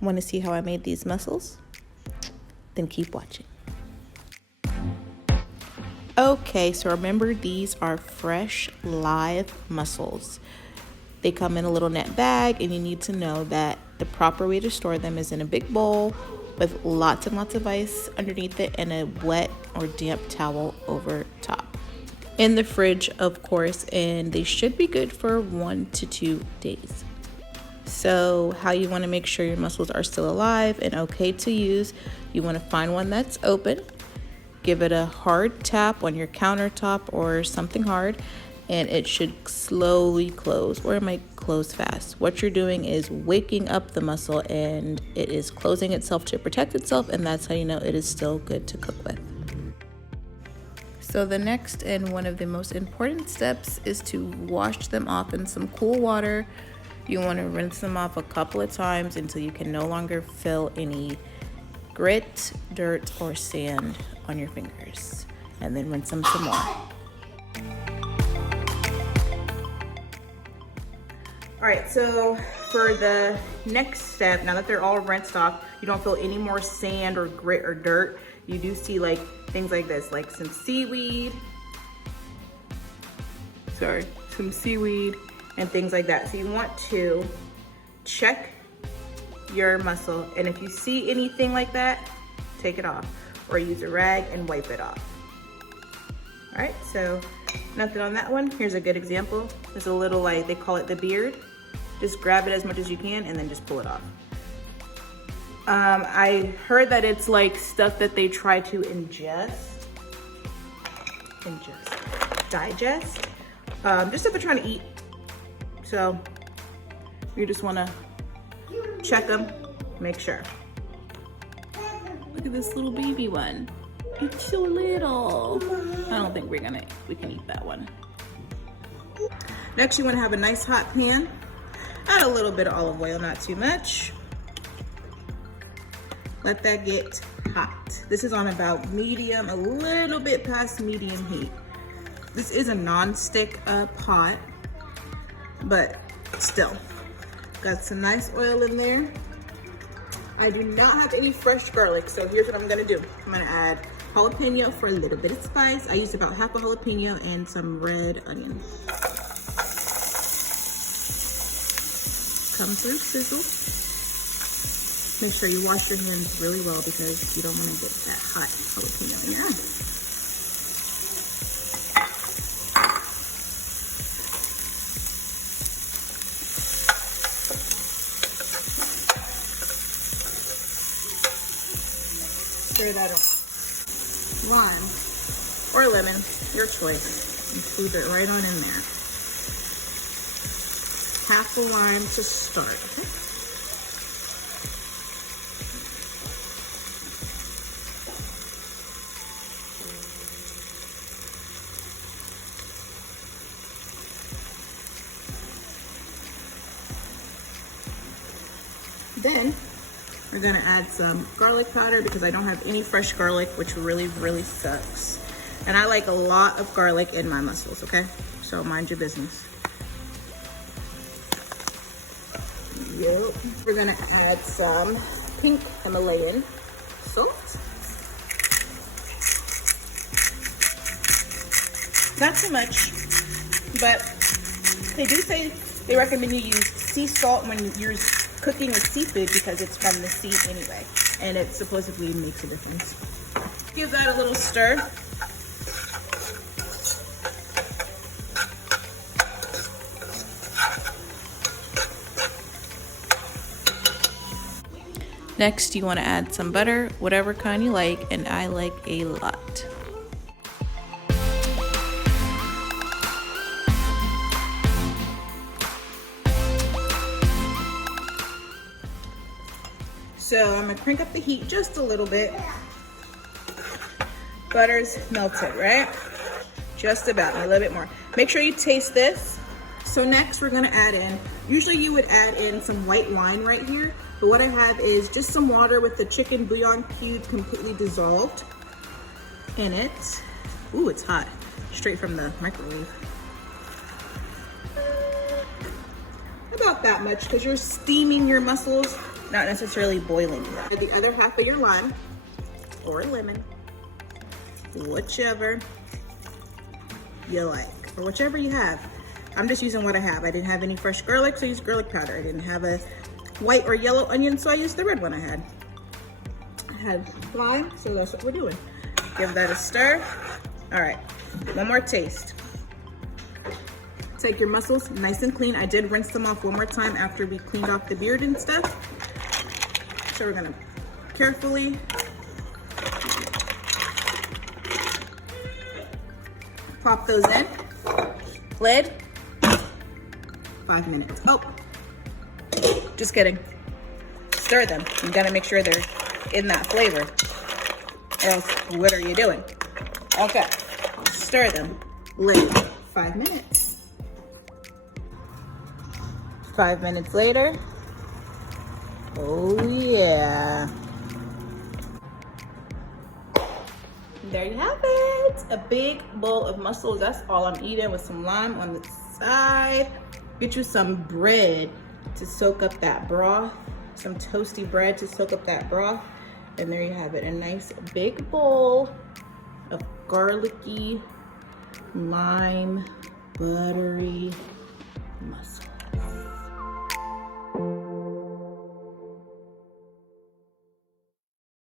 Want to see how I made these mussels? Then keep watching. Okay, so remember, these are fresh, live mussels. They come in a little net bag, and you need to know that the proper way to store them is in a big bowl with lots and lots of ice underneath it and a wet or damp towel over top. In the fridge, of course, and they should be good for 1 to 2 days. So how you want to make sure your mussels are still alive and okay to use, you want to find one that's open. Give it a hard tap on your countertop or something hard, and it should slowly close, or it might close fast. What you're doing is waking up the mussel, and it is closing itself to protect itself, and that's how you know it is still good to cook with. So the next and one of the most important steps is to wash them off in some cool water. You want to rinse them off a couple of times until you can no longer feel any grit, dirt, or sand on your fingers, and then rinse them some more. All right, so for the next step, now that they're all rinsed off, you don't feel any more sand or grit or dirt. You do see like things like this, like some seaweed and things like that. So you want to check your mussel, and if you see anything like that, take it off or use a rag and wipe it off. All right, so nothing on that one. Here's a good example. There's a little, like, they call it the beard. Just grab it as much as you can and then just pull it off. I heard that it's like stuff that they try to digest, just if they're trying to eat. So you just want to check them, make sure. Look at this little baby one. It's so little. I don't think we can eat that one. Next, you want to have a nice hot pan. Add a little bit of olive oil, not too much. Let that get hot. This is on about medium, a little bit past medium heat. This is a non-stick pot, but still. Got some nice oil in there. I do not have any fresh garlic, so here's what I'm gonna do. I'm gonna add jalapeno for a little bit of spice. I used about half a jalapeno and some red onion. Come through, sizzle. Make sure you wash your hands really well because you don't want to get that hot jalapeno in there. Stir that up. Lime or lemon, your choice. Include it right on in there. Half a lime to start. Okay? Then we're gonna add some garlic powder because I don't have any fresh garlic, which really, really sucks. And I like a lot of garlic in my mussels, okay? So mind your business. Yep. We're gonna add some pink Himalayan salt. Not too much, but they do say they recommend you use sea salt when you're cooking with seafood because it's from the sea anyway, and it supposedly makes a difference. Give that a little stir. Next, you want to add some butter, whatever kind you like, and I like a lot. So I'm gonna crank up the heat just a little bit. Butter's melted, right? Just about, a little bit more. Make sure you taste this. So next we're gonna add in, usually you would add in some white wine right here, but what I have is just some water with the chicken bouillon cube completely dissolved in it. Ooh, it's hot, straight from the microwave. About that much, because you're steaming your mussels. not necessarily boiling them. The other half of your lime or lemon, whichever you like, or whichever you have. I'm just using what I have. I didn't have any fresh garlic, so I used garlic powder. I didn't have a white or yellow onion, so I used the red one I had. I had lime, so that's what we're doing. Give that a stir. All right, one more taste. Take your mussels, nice and clean. I did rinse them off one more time after we cleaned off the beard and stuff. So we're gonna carefully pop those in. Lid, 5 minutes. Oh, just kidding. Stir them. You gotta make sure they're in that flavor, or else what are you doing? Okay, stir them. Lid, 5 minutes. 5 minutes later. Oh yeah. There you have it. A big bowl of mussels. That's all I'm eating, with some lime on the side. Get you some bread to soak up that broth. Some toasty bread to soak up that broth. And there you have it. A nice big bowl of garlicky, lime, buttery mussels.